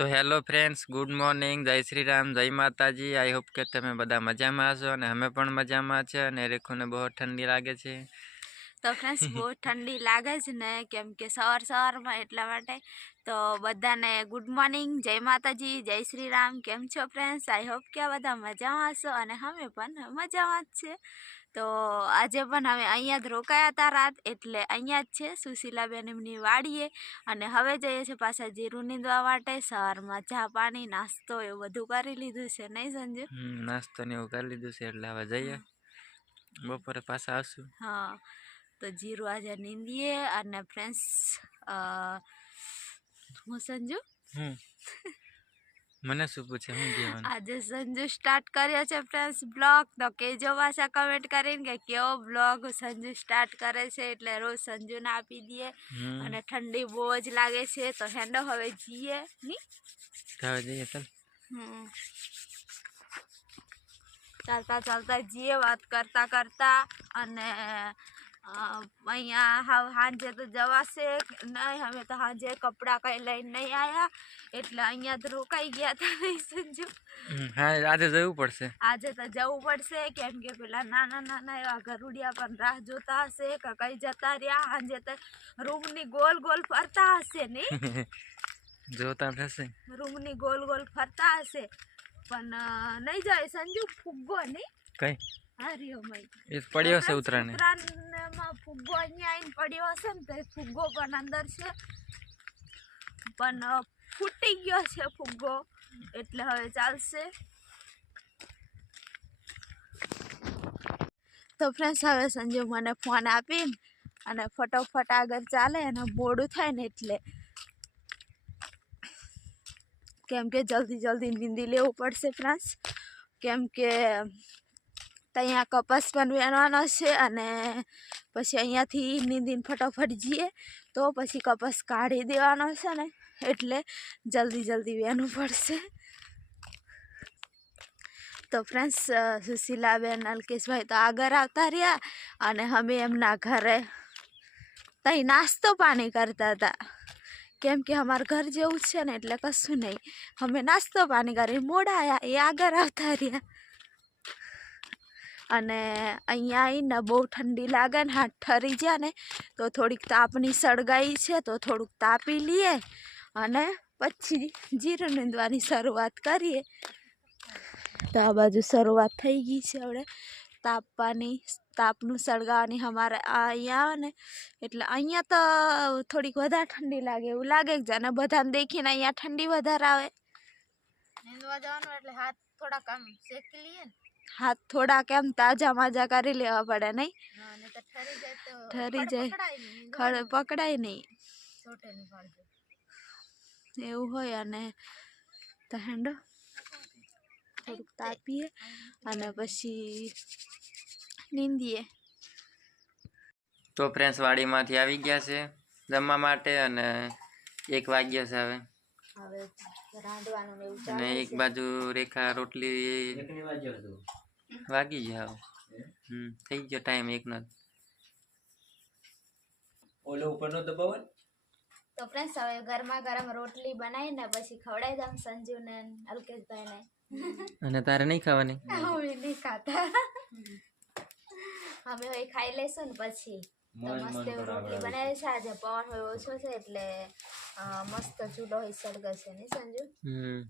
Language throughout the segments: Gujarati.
તો હેલો ફ્રેન્ડ્સ, ગુડ મોર્નિંગ, જય શ્રી રામ, જય માતાજી. આઈ હોપ કે તમે બધા મજામાં હશો અને અમે પણ મજામાં છે અને રેખુને બહુ ઠંડી લાગે છે. તો ફ્રેન્ડ્સ, બહુ ઠંડી લાગે છે ને, કેમ કે સવાર સવારમાં એટલા માટે. તો બધાને ગુડ મોર્નિંગ, જય માતાજી, જય શ્રી રામ. કેમ છો ફ્રેન્ડ્સ? આઈ હોપ કે બધા મજામાં હશો અને અમે પણ મજામાં જ છે. તો આજે પણ અમે અહીંયા જ રોકાયા હતા રાત એટલે અહીંયા જ છે સુશીલાબેન એમની વાડીએ. અને હવે જઈએ છીએ પાછા જીરું નીંદવા માટે. સવારમાં ચા પાણી નાસ્તો એવું બધું કરી લીધું છે. નહીં સંજુ? નાસ્તો ને એવું કરી લીધું છે એટલે હવે જઈએ. બપોરે પાછા આવશું. હા તો જીરું આજે નીંદીએ અને ફ્રેન્ડ્સ હું સંજુ? હમ. મને શું પૂછે? હું કહેવાનું આજે સંજુ સ્ટાર્ટ કર્યો છે ફ્રેન્ડ્સ બ્લોગ તો કહેજો પાછા કમેન્ટ કરીને કે કેવો બ્લોગ સંજુ સ્ટાર્ટ કરે છે. એટલે રોજ સંજુને આપી દઈએ હમ. અને ઠંડી બહુ જ લાગે છે. તો હેન્ડો હવે જઈએ ની હવે જઈએ ચાલ. હમ. ચાલતા ચાલતા જઈએ વાત કરતા કરતા અને અ, અહીંયા હાવ સાંજે તો જવાશે. કે નહીં અમે તો સાંજે કપડાં કંઈ લઈને નહીં આવ્યા એટલે અહીંયા તો રોકાઈ ગયા હતા સંજુ. હા આજે જવું પડશે. આજે તો જવું પડશે કેમ કે પેલા નાના નાના એવા ગરુડિયા પણ રાહ જોતા હશે કે કઈ જતા રહ્યા સાંજે તો રૂમની ગોલ ગોલ ફરતા હશે નહીં જોતા થશે રૂમની ગોલ ગોલ ફરતા હશે. પણ નહીં જાય સંજુ ફુગ્ગો નહીં કઈ? એ પડ્યો છે ઉતરાને. ઉત્તરાયણમાં ફુગ્ગો અહીંયા આવીને પડ્યો હશે ને તો ફુગ્ગો પણ અંદર છે. પણ ફૂટી ગયો છે ફુગ્ગો. એટલે હવે ચાલશે. તો ફ્રેન્ડ્સ હવે સંજુ મને ફોન આપીને અને ફટોફટ આગળ ચાલે અને મોડું થાય ને એટલે કેમ કે જલ્દી જલ્દી નિંદી લેવું પડશે ફ્રેન્ડ્સ કેમ કે ત્યાં કપાસ પણ વેણવાનો છે અને પછી અહીંયાથી નીંદીને ફટોફટ જઈએ તો પછી કપાસ કાઢી દેવાનો છે ને. એટલે જલ્દી જલ્દી વેણવું પડશે. તો ફ્રેન્ડ્સ સુશીલાબેન, અલ્કેશભાઈ તો આગળ આવતા રહ્યા અને અમે એમના ઘરે ત્યાં નાસ્તો પાણી કરતા હતા. કેમ કે અમારું ઘર જેવું છે ને એટલે કશું નહીં. અમે નાસ્તો પાણી કરી મોડા એ આગળ આવતા રહ્યા. અને અહીંયા આવીને બહુ ઠંડી લાગે ને, હાથ ઠરી જાય ને, તો થોડીક તાપની સળગાઈ છે, તો થોડુંક તાપી લઈએ. અને પછી જીરું નીંદવાની શરૂઆત કરીએ. તો આ બાજુ શરૂઆત થઈ ગઈ છે હવે. તાપવાની તાપનું સળગાવવાની અમારે અહીંયા આવે ને એટલે અહીંયા તો થોડીક વધારે ઠંડી લાગે એવું લાગે જ અને બધાને દેખીને અહીંયા ઠંડી વધારે આવે. જવાનું એટલે હાથ થોડાક આમ શેકી લઈએ ને. હાથ થોડા કેમ તાજા માજા કરી લેવા પડે નહીં? ઠરી જાય ઠરી જાય. પકડાય નહીં, નીંદવા ખડ પકડાય નહીં ચોટે નહીં પાડજો. એવું હોય અને તો હેંડો થોડુંક તાપીએ અને પછી નીંદીએ. તો ફ્રેન્ડ્સ વાડીમાંથી આવી ગયા છે જમવા માટે અને એક વાગ્યો છે હવે. અને એક બાજુ રેખા રોટલી વાગી ગયા હવે. હમ થઈ ગયો ટાઈમ એકનો. ઓલો ઉપરનો દબાવો તો ફ્રેન્ડ્સ હવે ગરમા ગરમ રોટલી બનાવીને પછી ખવડાવી દઉં સંજુને ને અલ્કેશભાઈને. અને તારે નહીં ખાવાની? હું નહીં ખાતા. અમે હવે ખાઈ લઈશું ને પછી. તો મસ્ત એવું રોટલી બનાવી છે. આજે પવન હોય ઓછો છે એટલે મસ્ત ચૂલો હોય સળગે છે. નહીં સંજુ? હમ.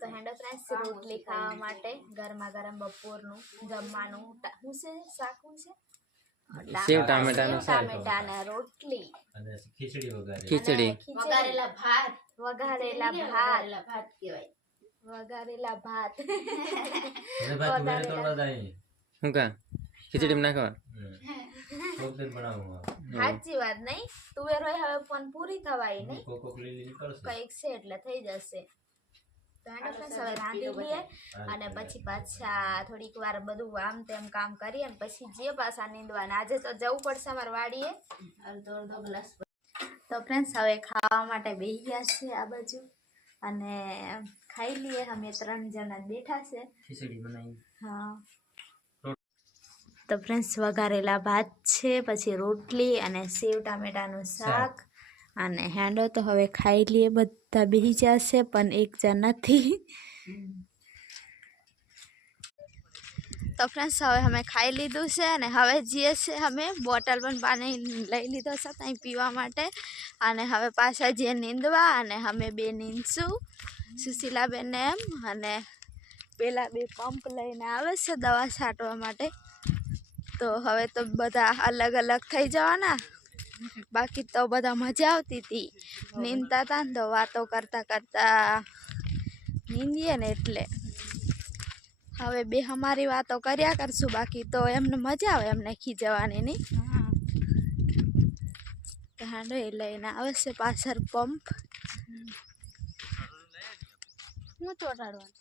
તો હેન્ડો ફ્રેન્ડ્સ રોટલી ખાવા માટે ગરમા ગરમ બપોરનું જમવાનું. શું છે શાક હું છે? સેવ ટામેટાનું સેવ ટામેટા અને રોટલી. અને ખીચડી વઘારી. ખીચડી. વઘારેલા ભાત. વઘારેલા ભાત. ભાત કહેવાય. વઘારેલા ભાત. અરે ભાઈ તું મેરે તોડવા જાય હું કા? ખીચડી નાખવા ચોકલેટ બનાવવા સાચી વાત નહીં. તુવેર હોય હવે પણ પૂરી થવાય નહીં. કોકો લીલી નીકળશે. કંઈક છે એટલે થઈ જશે. તો ફ્રેન્ડ્સ હવે રાંધી લઈએ અને પછી પાછા થોડીક વાર બધું આમ તેમ કામ કરીએ ને પછી જે પાછા નીંદવાના. આજે તો જવું પડશે અમારે વાડીએ. અડધો અડધો ગ્લાસ તો ફ્રેન્ડ્સ હવે ખાવા માટે બેસી ગયા છે આ બાજુ. અને ખાઈ લઈએ. અમે ત્રણ જણા બેઠા છે. હા. તો ફ્રેન્ડ્સ વઘારેલા ભાત છે પછી રોટલી અને સેવ ટામેટાનું શાક. અને હેંડો તો હવે ખાઈ લઈએ, બધા બેસી જશે, પણ એક જણ નથી. તો ફ્રેન્ડ્સ હવે અમે ખાઈ લીધું છે અને હવે જઈએ છે અમે. બોટલ પણ પાણી લઈ લીધો છે ત્યાં પીવા માટે. અને હવે પાછા જઈએ નીંદવા અને અમે બે નીંદશું. સુશીલાબેન એમ અને પેલા બે પંપ લઈને આવે છે દવા છાંટવા માટે. તો હવે તો બધા અલગ અલગ થઈ જવાના. બાકી તો બધા મજા આવતી હતી નીંદતા હતા ને તો વાતો કરતા કરતા નીંદીએ ને એટલે. હવે બે અમારી વાતો કર્યા કરશું, બાકી તો એમને મજા આવે એમને ખીજવાની તો હાંડો એ લઈને આવે છે પાછળ પંપ. હું ચોટાડવાનું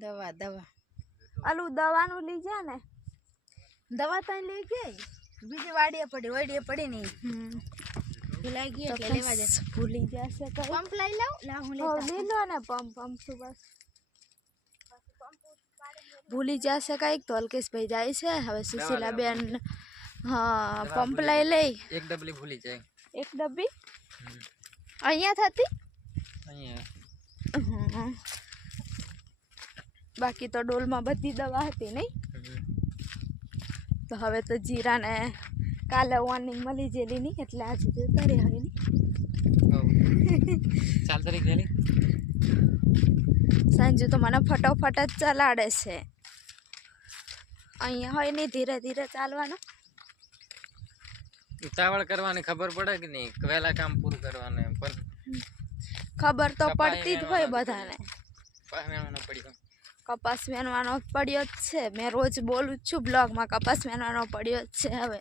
દવા દવા. આલું દવાનું લીધે ને. દવા તો લઈ ગઈ બીજી વાડીએ પડી વાડીએ પડી નહીં હમ. ભૂલાઈ ગઈ તો એટલે લેવા જાય friends ભૂલી જશે કઈ પંપ લઈ લઉં લાવ હું હો, લેતા લીધો ને પંપ પંપ શું બસ ભૂલી જશે કંઈક તો અલ્કેશભાઈ જાય છે હવે સુશીલાબેન હા પંપ લઈ લઈ એક ડબલી ભૂલી જાય એક ડબ્બી અહીંયા થતી અહીંયા હમ. બાકી તો ડોલમાં બધી દવા હતી નહીં તો હવે તો જીરાને કાલે વોર્નિંગ મળી જેલી નહીં એટલે આજે જતા ઉતારી હવે નહીં. ચાલ તરી ગયેલી સંજુ તો મને ફટોફટ જ ચલાડે છે. અહીંયા હોય નહીં ધીરે ધીરે ચાલવાનું. ઉતાવળ કરવાની ખબર પડે કે નહીં? વહેલા કામ પૂરું કરવાનું પણ ખબર તો પડતી જ હોય બધાને. પડ્યો કપાસ વેનવાનો પડ્યો જ છે. મેં રોજ બોલું જ છું બ્લોગમાં કપાસ વેનવાનો પડ્યો જ છે હવે.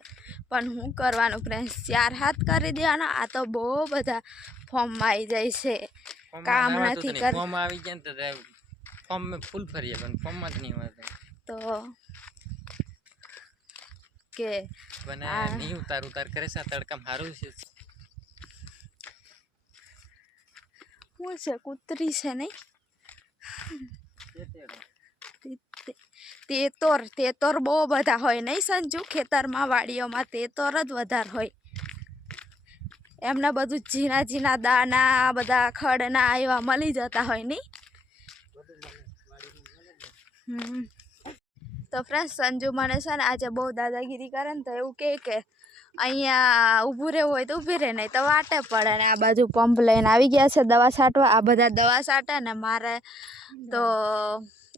પણ હું કરવાનું ફ્રેન્ડ્સ ચાર હાથ કરી દેવાના. આ તો બહુ બધા ફોર્મમાં આવી જાય છે. કામ નથી ફોર્મ આવી ગયા તો ફોર્મ ફૂલ ફરીએ પણ ફોર્મમાં જ નહીં હોય તો. કે નહીં ઉતાર ઉતાર કરે છે તડકા મારું સારું છે. શું છે કૂતરી છે નહીં? તેતોર તેતોર બહુ બધા હોય નહીં સંજુ? ખેતરમાં, વાડીઓમાં તેતોર જ વધારે હોય. એમને બધું ઝીણા ઝીણા દાના બધા ખડના એવા મળી જતા હોય નહીં તો ફ્રેન્ડ સંજુ મને છે ને આજે બહુ દાદાગીરી કરે ને તો એવું કહે કે અહીંયા ઊભું રહેવું હોય તો ઊભી રહે નહીં તો વાટે પડે. ને આ બાજુ પંપ લઈને આવી ગયા છે દવા છાંટવા. આ બધા દવા છાંટે ને મારે તો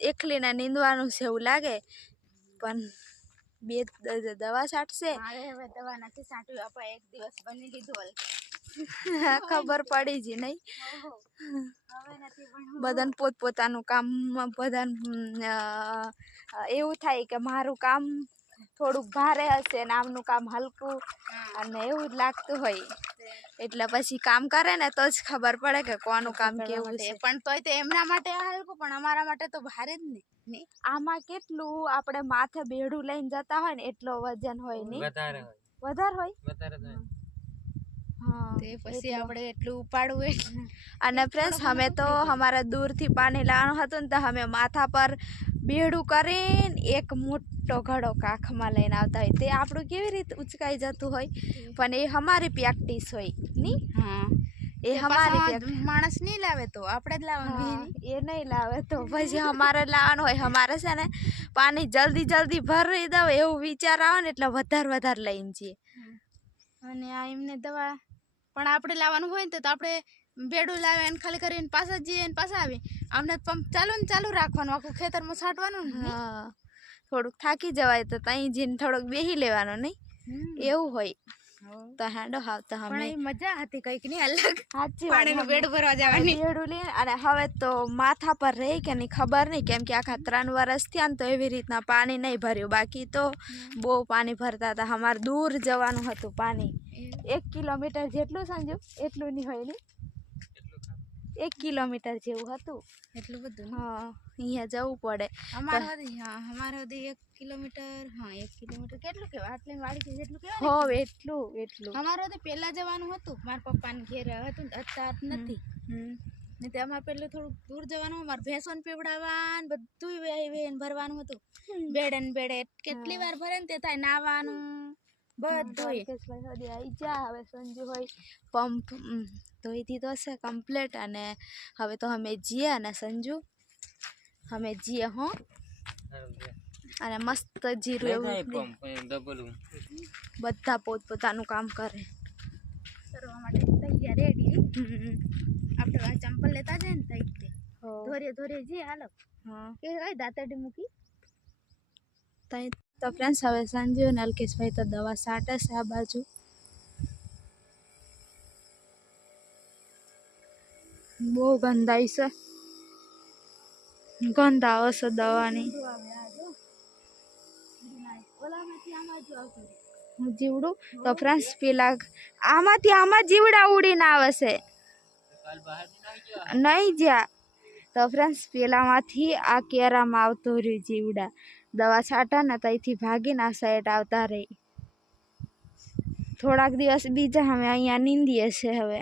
એકલીને નીંદવાનું છે એવું લાગે. પણ બે દવા છાંટશે. હવે દવા નથી છાંટવી. આપણે એક દિવસ બની લીધું ખબર પડી જ નહીં. હવે નથી પણ બધાને પોતપોતાનું કામ બધાને એવું થાય કે મારું કામ થોડુંક ભારે હશે ને આમનું કામ હલકું અને એવું જ લાગતું હોય. એટલે પછી કામ કરે ને તો જ ખબર પડે કે કોનું કામ કેવું છે. પણ તોય તો એમના માટે હલકું પણ અમારા માટે તો ભારે જ નહીં નહીં આમાં કેટલું આપણે માથે બેડું લઈને જતા હોય ને એટલો વજન હોય નહીં વધારે હોય. વધારે હોય? વધારે તે પછી આપણે એટલું ઉપાડવું અને ફ્રેન્ડ્સ અમે તો અમારે દૂરથી પાણી લાવવાનું હતું ને તો અમે માથા પર બેડું કરીને એક મોટો ઘડો કાખમાં લઈને આવતા હોય. તે આપણું કેવી રીતે ઉચકાઈ જતું હોય? પણ એ અમારી પ્રેક્ટિસ હોય હા. એ અમારી માણસ નહીં લાવે તો? આપણે જ લાવવાનું એ નહીં લાવે તો. પછી અમારે લાવવાનું હોય. અમારે છે ને પાણી જલ્દી જલ્દી ભરી દઉં એવું વિચાર આવે ને એટલે વધારે વધારે લઈને જઈએ. અને આ એમને દવા પણ આપણે લાવવાનું હોય ને તો આપણે બેડું લાવે ને ખાલી કરીને પાછા જઈએ ને પાછા આવી અમને પંપ ચાલુ ને ચાલુ રાખવાનું આખું ખેતરમાં છાંટવાનું ને હા. થોડુંક થાકી જવાય તો ત્યાં જઈને થોડોક બેસી લેવાનું નહીં? એવું હોય. તો હેંડો હાવ તો પણ મજા હતી કંઈકની અલગ. સાચી પાણીનું બેડ ભરવા જવાની. બેડું લઈને અને હવે તો માથા પર રહી કે નહીં ખબર નહીં કેમ કે આખા ત્રણ વર્ષ થયા ને તો એવી રીતના પાણી નહીં ભર્યું. બાકી તો બહુ પાણી ભરતા હતા. અમારે દૂર જવાનું હતું પાણી. એક કિલોમીટર જેટલું સાંજુ એટલું નહીં હોય નહીં? એક કિલોમીટર જેવું હતું. એટલું બધું? હા અહીંયા જવું પડે. અમારે હતી હા અમારે હતી એક કિલોમીટર હા એક કિલોમીટર કેટલું કહેવાય? આટલી વાડી જેટલું કહેવાય હો એટલું એટલું. અમારે તો પહેલાં જવાનું હતું. મારા પપ્પાને ઘેર હતું અત્યાર નથી. હમ. ને તે અમારે પેલું થોડુંક દૂર જવાનું અમારે ભેંસોને પીવડાવવા ને બધું ભરવાનું હતું. બેડે ને બેડે કેટલી વાર ભરે ને તે થાય નાવાનું. બધું રાકેશભાઈ હજી આવી જા. હવે સંજુ હોય પંપ ધોઈ દીધો છે કમ્પ્લેટ અને હવે તો અમે જઈએ અને સંજુ અમે જઈએ હો. અને મસ્ત જીરું એવું બધા પોત પોતાનું કામ કરે. કરવા માટે તૈયાર રેડી હમ. આપણે આ ચંપલ લેતા જાય ને તઈ તે. હો. ધોરે ધોરે જઈએ હાલો. હા. કે કઈ દાંતરડી મૂકી? તઈ તો ફ્રેન્ડ્સ હવે સંજુ અને અલ્કેશભાઈ તો દવા સાટે છે આ બાજુ. બહુ ગંધાઈ છે. ગંધ આવે છે દવાની. જીવડું? તો ફ્રેન્ડ્સ પેલા આમાંથી આમાં જીવડા ઉડીને આવે છે. નહીં જ્યાં. તો ફ્રેન્ડ્સ પેલામાંથી આ કેરામાં આવતું રહ્યું જીવડા. દવા છાંટા ને ત્યાંથી ભાગીને આ સાઈડ આવતા રહી. થોડાક દિવસ બીજા અમે અહીંયા નીંદીએ છે હવે.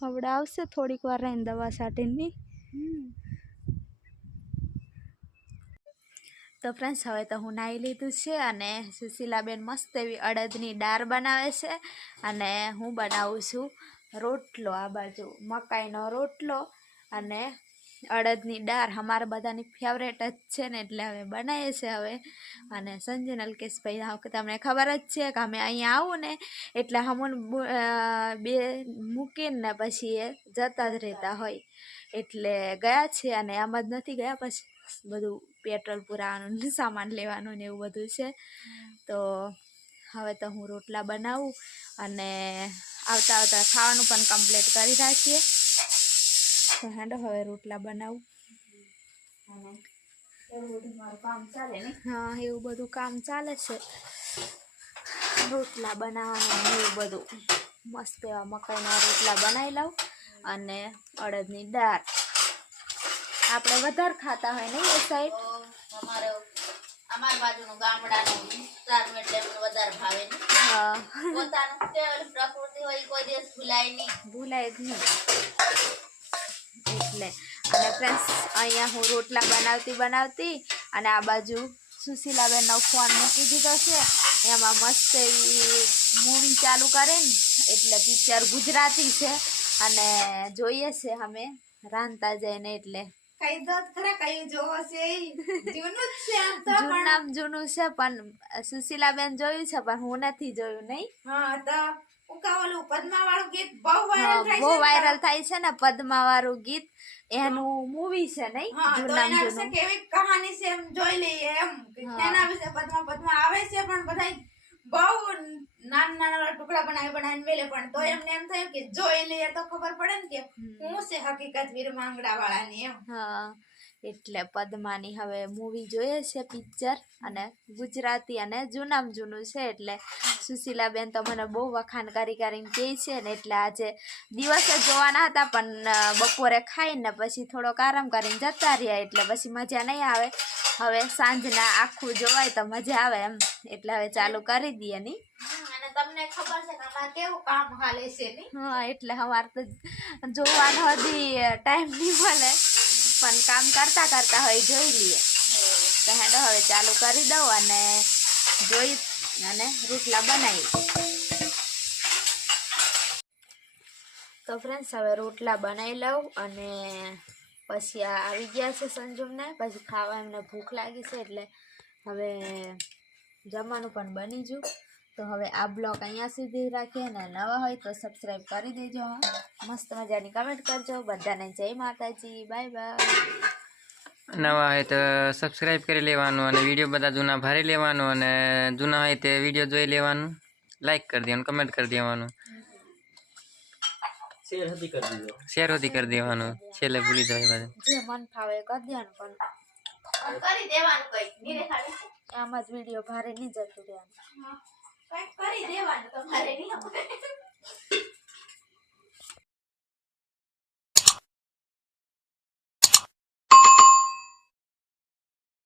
હવડે આવશે થોડીક વાર રહીને દવા છાંટીને. તો ફ્રેન્ડ્સ હવે તો હું નાહી લીધું છે અને સુશીલાબેન મસ્ત એવી અડદની દાળ બનાવે છે અને હું બનાવું છું. રોટલો આ બાજુ. મકાઈનો રોટલો અને અડદની દાળ અમારા બધાની ફેવરેટ જ છે ને એટલે હવે બનાવીએ છીએ હવે. અને સંજય નલકેશભાઈ તમને ખબર જ છે કે અમે અહીંયા આવું ને એટલે હમુન બે મૂકીને પછી એ જતા જ રહેતા હોય. એટલે ગયા છે અને આમ જ નથી ગયા પછી બધું પેટ્રોલ પુરાવાનું સામાન લેવાનું ને એવું બધું છે. તો હવે તો હું રોટલા બનાવું અને આવતા આવતા ખાવાનું પણ કમ્પ્લીટ કરી રાખીએ. તો હેડો, હવે રોટલા બનાવું. હા, એવું બધું કામ ચાલે છે. રોટલા બનાવવાનું એવું બધું. મસ્ત એવા મકાઈના રોટલા બનાવી લઉં અને અડદની દાળ. આપણે વધારે ખાતા હોય ને એ સાઈડ અમારે બાજુનું ગામડાનું વિસ્તાર એટલે અમને વધારે ભાવે હા. પોતાનું કેવલ પ્રકૃતિ હોય કોઈ દિવસ ભૂલાય નહીં. ભૂલાય જ નહીં. એટલે. અને ફ્રેન્ડ્સ અહીંયા હું રોટલા બનાવતી બનાવતી અને આ બાજુ સુશીલાબેનનો ફોન મૂકી દીધો છે. એમાં મસ્ત એવી મૂવી ચાલુ કરે ને એટલે પિક્ચર ગુજરાતી છે. અને જોઈએ છે અમે રાંધતા જઈને એટલે. કઈ ખરા કઈ જોવો છે જૂનું જ છે આમ તો જૂનું નામ જૂનું છે પણ સુશીલાબેન જોયું છે પણ હું નથી જોયું નહીં? હા તો ઉકાવાલું પદ્મા વાળું ગીત બહુ વાયરલ થાય બહુ છે વાયરલ થાય છે ને પદ્મા વાળું ગીત. એનું મૂવી છે નહીં? તો જૂનું કેવી કહાની છે એમ જોઈ લઈએ એમ. એના વિશે પદ્મા પદ્મા આવે છે પણ બધા બહુ નાના નાના ટુકડા બનાવી બનાવીને મેલે પણ તો એમને એમ થયું કે જોઈ લઈએ તો ખબર પડે ને કે હું છે હકીકત વીર માંગડા વાળાની એમ. હા એટલે પદ્માની હવે મૂવી જોઈએ છે પિક્ચર અને ગુજરાતી અને જૂનામ જૂનું છે એટલે સુશીલાબેન તો મને બહુ વખાણ કરી કરીને કહે છે ને એટલે આજે દિવસે જોવાના હતા પણ બપોરે ખાઈને પછી થોડોક આરામ કરીને જતા રહ્યા એટલે પછી મજા નહીં આવે. હવે સાંજના આખું જોવાય તો મજા આવે એમ. એટલે હવે ચાલુ કરી દઈએ નહીં તમને ખબર છે કે કેવું કામ હાલે છે હા એટલે અમારે તો જોવાનો હજી ટાઈમ નહીં મળે. પણ કામ કરતા કરતા હોય જોઈ લઈએ. તો હેડો હવે ચાલુ કરી દઉં અને જોઈ અને રોટલા બનાવી તો ફ્રેન્ડ્સ હવે રોટલા બનાવી લઉં અને પછી આવી ગયા છે સંજુમને, પછી ખાવા એમને ભૂખ લાગી છે એટલે હવે જમવાનું પણ બની ગયું. તો હવે આ બ્લોગ અહીંયા સુધી રાખીએ ને નવા હોય તો સબસ્ક્રાઈબ કરી દેજો મસ્ત મજાની કમેન્ટ કરજો. બધાને જય માતાજી. બાય બાય નવા હોય તો સબસ્ક્રાઈબ કરી લેવાનું અને વીડિયો બધા જૂના ભરી લેવાનું અને જૂના હોય તે વીડિયો જોઈ લેવાનું. લાઈક કરી દેવાનું કમેન્ટ કરી દેવાનું. શેર હતી કરી દીધો શેર હતી કરી દેવાનું. છેલ્લે ભૂલી જાય બધું જે મન ફાવે કરી દેવાનું પણ. કરી દેવાનું કઈ. નીરે ખાલી આમાં જ વિડિયો ભારે નહીં જતો રહેવાનું કરી દેવાનું તમારે નહીં